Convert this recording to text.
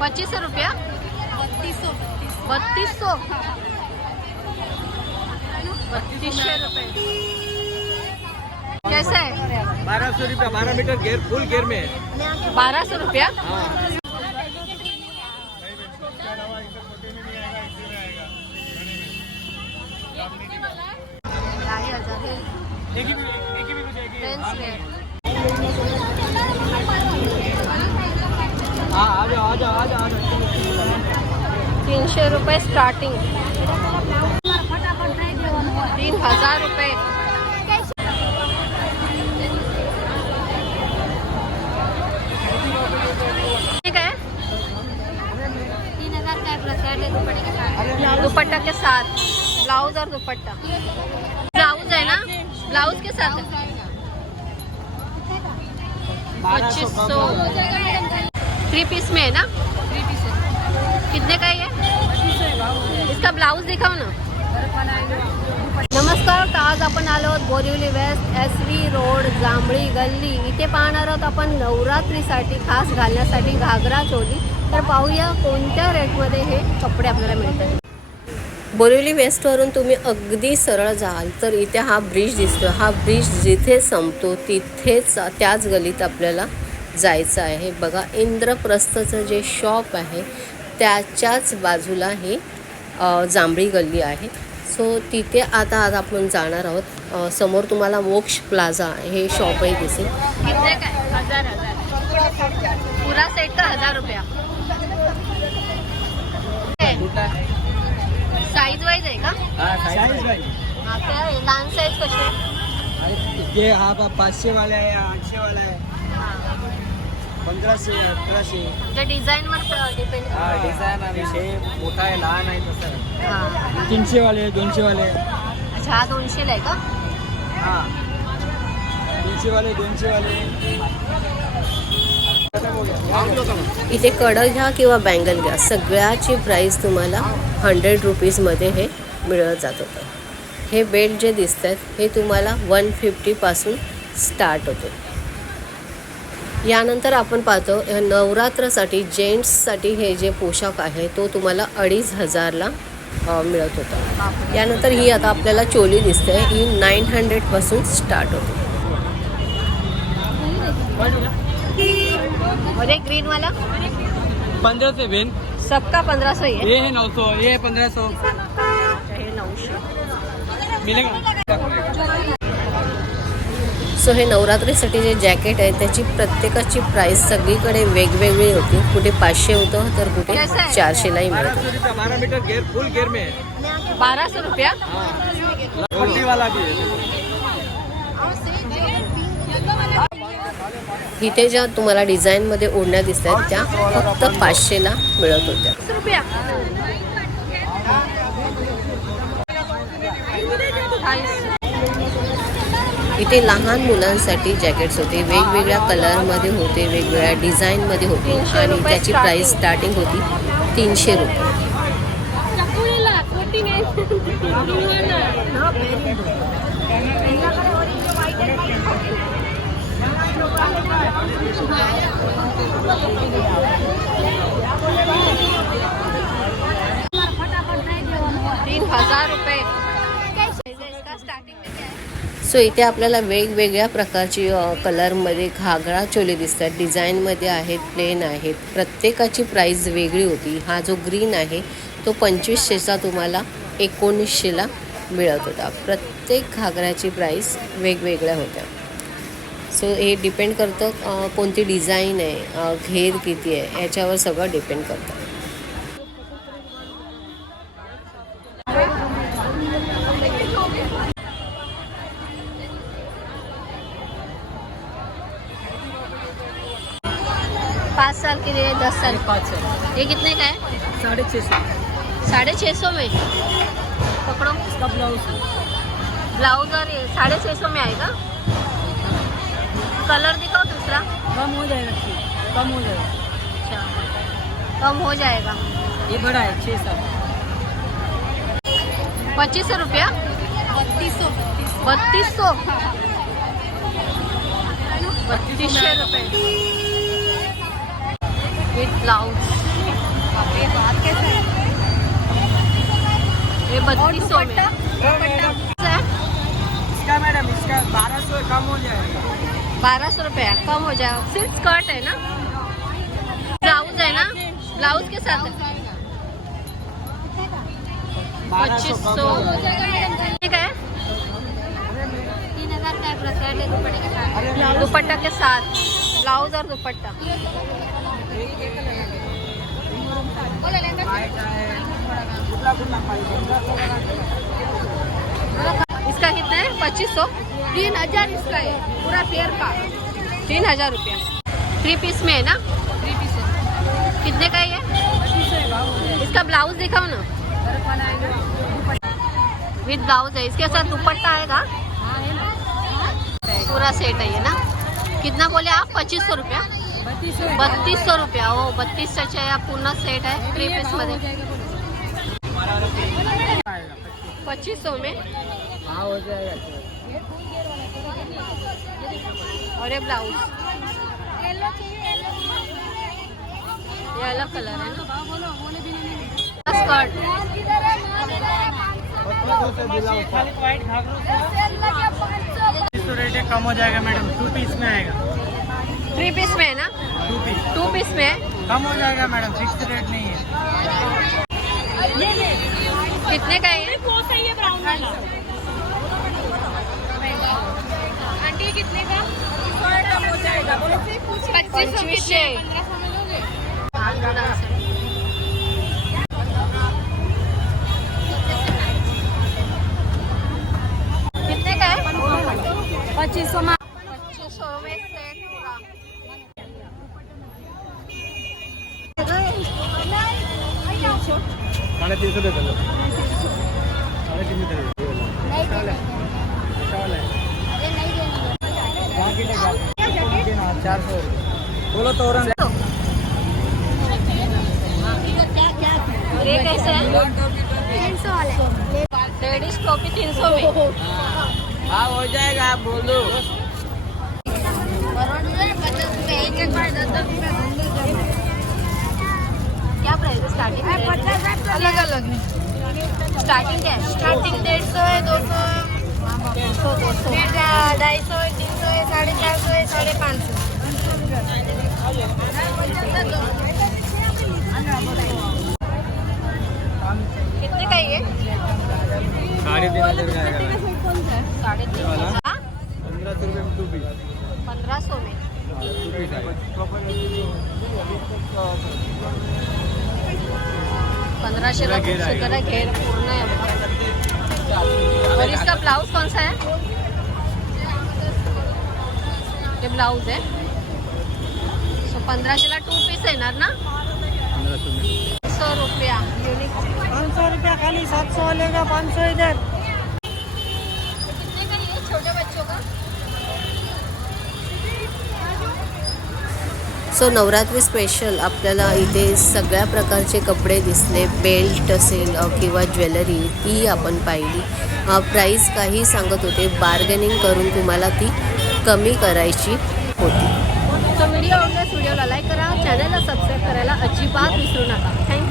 पच्चीस सौ रुपया? बत्तीस सौ। बत्तीस सौ? बत्तीसशे रुपये। कैसा है? बारह सौ रुपया बारह मीटर घेर फुल घेर में है। बारह सौ रुपया? हाँ। ढाई हज़ार तीनशे रुपये स्टार्टिंग तीन हज़ार रुपये. दुपट्टा के साथ. ब्लाउज और दुपट्टा. ब्लाउज है ना? ब्लाउज के साथ. पच्चीस सौ. थ्री पीस में है ना? कितने का ये? इसका ब्लाउज दिखाओ ना। नमस्कार आज आपण आलो आहोत Borivali west S V road Jambhali Galli. इथे पाहणार आहोत आपण नवरात्रीसाठी खास घालण्यासाठी घागरा चोली. तर पाहूया कोणत्या रेटमध्ये हे कपडे आपल्याला मिळतात. बोरिवली वेस्टवरून तुम्ही अगदी सरळ जाल तर इथे हा ब्रिज दिसतो हा ब्रिज जिथे संपतो तिथेच त्याच गलीत आपल्याला जायचं आहे. बघा इंद्रप्रस्थचं जे शॉप आहे त्याच्याच बाजूला हे जांभळी गल्ली आहे. सो तिथे आता आज आपण जाणार आहोत. समोर तुम्हाला मोक्ष प्लाझा हे शॉपही दिसेल. कितने का हजार हजार. पूरा सेट का हजार रुपया. साईज वाईज आहे का? लहान साईज कशी आहे? हा पाचशे वाला आहे आठशे वाला आहे पंधराशे अठराशे. म्हणजे डिझाईनवर डिपेंड हा डिझाईन आणि शेप मोठा आहे लहान आहे तसं. हा. तीनशे वाले दोनशे वाले अच्छा हा दोनशेला आहे का? हा. तीनशे वाले दोनशे वाले इथे कडं घ्या किंवा बँगल घ्या. सगळ्याची प्राईस तुम्हाला हंड्रेड रुपीजमध्ये हे मिळत जात होतं. हे बेल्ट जे दिसत आहेत हे तुम्हाला वन फिफ्टीपासून स्टार्ट होतो. यानंतर आपण पाहतो नवरात्रासाठी जेंट्ससाठी हे जे पोशाख आहे तो तुम्हाला अडीच हजारला मिळत होता. यानंतर ही आता आपल्याला चोली दिसते. ही नाईन हंड्रेडपासून स्टार्ट होते. और एक ग्रीन वाला पंद्रह से बेन. सबका पंद्रह सौ ही है ये है नौ सौ ये पंद्रह सौ नऊशे. मिलेगा? सो हे नवरात्रीसाठी जे जॅकेट आहे त्याची प्रत्येकाची प्राइस सगळीकडे वेगवेगळी होती. कुठे पाचशे होतं तर कुठे चारशेलाही मिळत. बारह सौ रुपया बारह मीटर घेर फुल घेर में. बारा सौ रुपया? पट्टी वाला भी. इथे ज्या तुम्हाला डिझाईनमध्ये ओढण्या दिसत आहेत त्या फक्त पाचशेला मिळत होत्या. इथे लहान मुलांसाठी जॅकेट्स होते वेगवेगळ्या कलरमध्ये होते वेगवेगळ्या डिझाईनमध्ये होते आणि त्याची प्राइस स्टार्टिंग होती तीनशे रुपये. तीन हज़ार रुपये. सो इथे आपल्याला वेगवेगळ्या प्रकारची कलरमध्ये घागरा चोले दिसतात. डिझाईनमध्ये आहेत प्लेन आहेत. प्रत्येकाची प्राईस वेगळी होती. हा जो ग्रीन आहे तो पंचवीसशेचा तुम्हाला एकोणीसशेला मिळत होता. प्रत्येक घागऱ्याची प्राईस वेगवेगळ्या होत्या. सो हे डिपेंड करतं कोणती डिझाईन आहे घेर किती आहे याच्यावर सगळं डिपेंड करतं. पाँच साल के लिए दस साल पाँच साल। ये कितने का है? साढ़े छः सौ। साढ़े छः सौ में? पकड़ो। इसका ब्लाउज ब्लाउज और ये साढ़े छः सौ में आएगा? कलर दिखाओ दूसरा। कम हो जाएगा कम हो जाएगा। अच्छा। कम हो जाएगा। ये बड़ा है छः सौ। पच्चीस सौ रुपया? बत्तीस सौ बत्तीस सौ। बत्तीसशे रुपये विथ ब्लाउज ये बत्तीस सौ इसका मैडम इसका बारह सौ कम हो जाएगा। बारह सौ रुपया कम हो जाएगा। सिर्फ़ स्कर्ट है ना? ब्लाउज है ना? ब्लाउज के साथ पच्चीस सौ। ठीक है? तीन हज़ार का है दुपट्टा के साथ। ब्लाउज और दुपट्टा। इसका कितना है? पच्चीस सौ। तीन हज़ार इसका है पूरा पेयर का। तीन हज़ार रुपया। थ्री पीस में है ना? थ्री पीस कितने का है ये? इसका ब्लाउज दिखाओ ना। विद ब्लाउज है। इसके साथ दुपट्टा आएगा। पूरा सेट है ये ना। कितना बोले आप? पच्चीस सौ रुपया। बत्तीस सौ रुपया हो बत्तीस है पूर्ण सेट है थ्री पीस मध्ये. पच्चीस सौ में? हाँ हो जाएगा और ये ब्लाउज ये अलग कलर है ना? स्कर्ट व्हाइट घाघरों रेट कम हो जाएगा मैडम टू पीस में आएगा। थ्री पीस में है ना? टू पीस में कम हो जाएगा मैडम फिक्स रेट नहीं है। कितने का है ये? पंचवीसशे कितने का? है? पच्चीस सौ में पच्चीस सौ में सेट पूरा साढ़े तीन सौ दे दो। साढ़े तीन सौ दे दो। नहीं देंगे। अरे नहीं देंगे। चार सौ। बोलो तो ये कैसे है? तीन सौ वाले लेडीज़ टोपी तीन सौ में। हाँ हो जाएगा आप बोलो पचास रुपये एक एक बार दस दस रुपये क्या प्राइस है स्टार्टिंग अलग अलग स्टार्टिंग क्या है स्टार्टिंग डेढ़ सौ है दो सौ सौ दो सौ ढाई सौ है तीन सौ है साढ़े चार सौ है साढ़े पाँच सौ कितने का ये साढ़े तीन साढ़े तीन सौ हाँ? पंद्रह सौ रुपये में टू पीस पंद्रह सौ में टू पीस पंधराशेला खूप घेर सुंदर आहे घेर पूर्ण आहे और इसका ब्लाउज कौन सा है? ये ब्लाउज है। सो पंधराशेला टू पीस येणार ना पंद्रह सौ रुपया। युनिक पाँच सौ रुपया खाली सात सौ लेगा पाँच सौ इधर। सो नवरात्री स्पेशल आपल्याला इथे सगळ्या प्रकारचे कपडे दिसले. बेल्ट असेल किंवा ज्वेलरी ती आपण पाहिली. प्राईस काही सांगत होते. बार्गेनिंग करून तुम्हाला ती कमी करायची होती. व्हिडिओ आवडल्यास व्हिडिओला लाईक करा. चॅनलला सबस्क्राईब करायला अजिबात विसरू नका. थँक्यू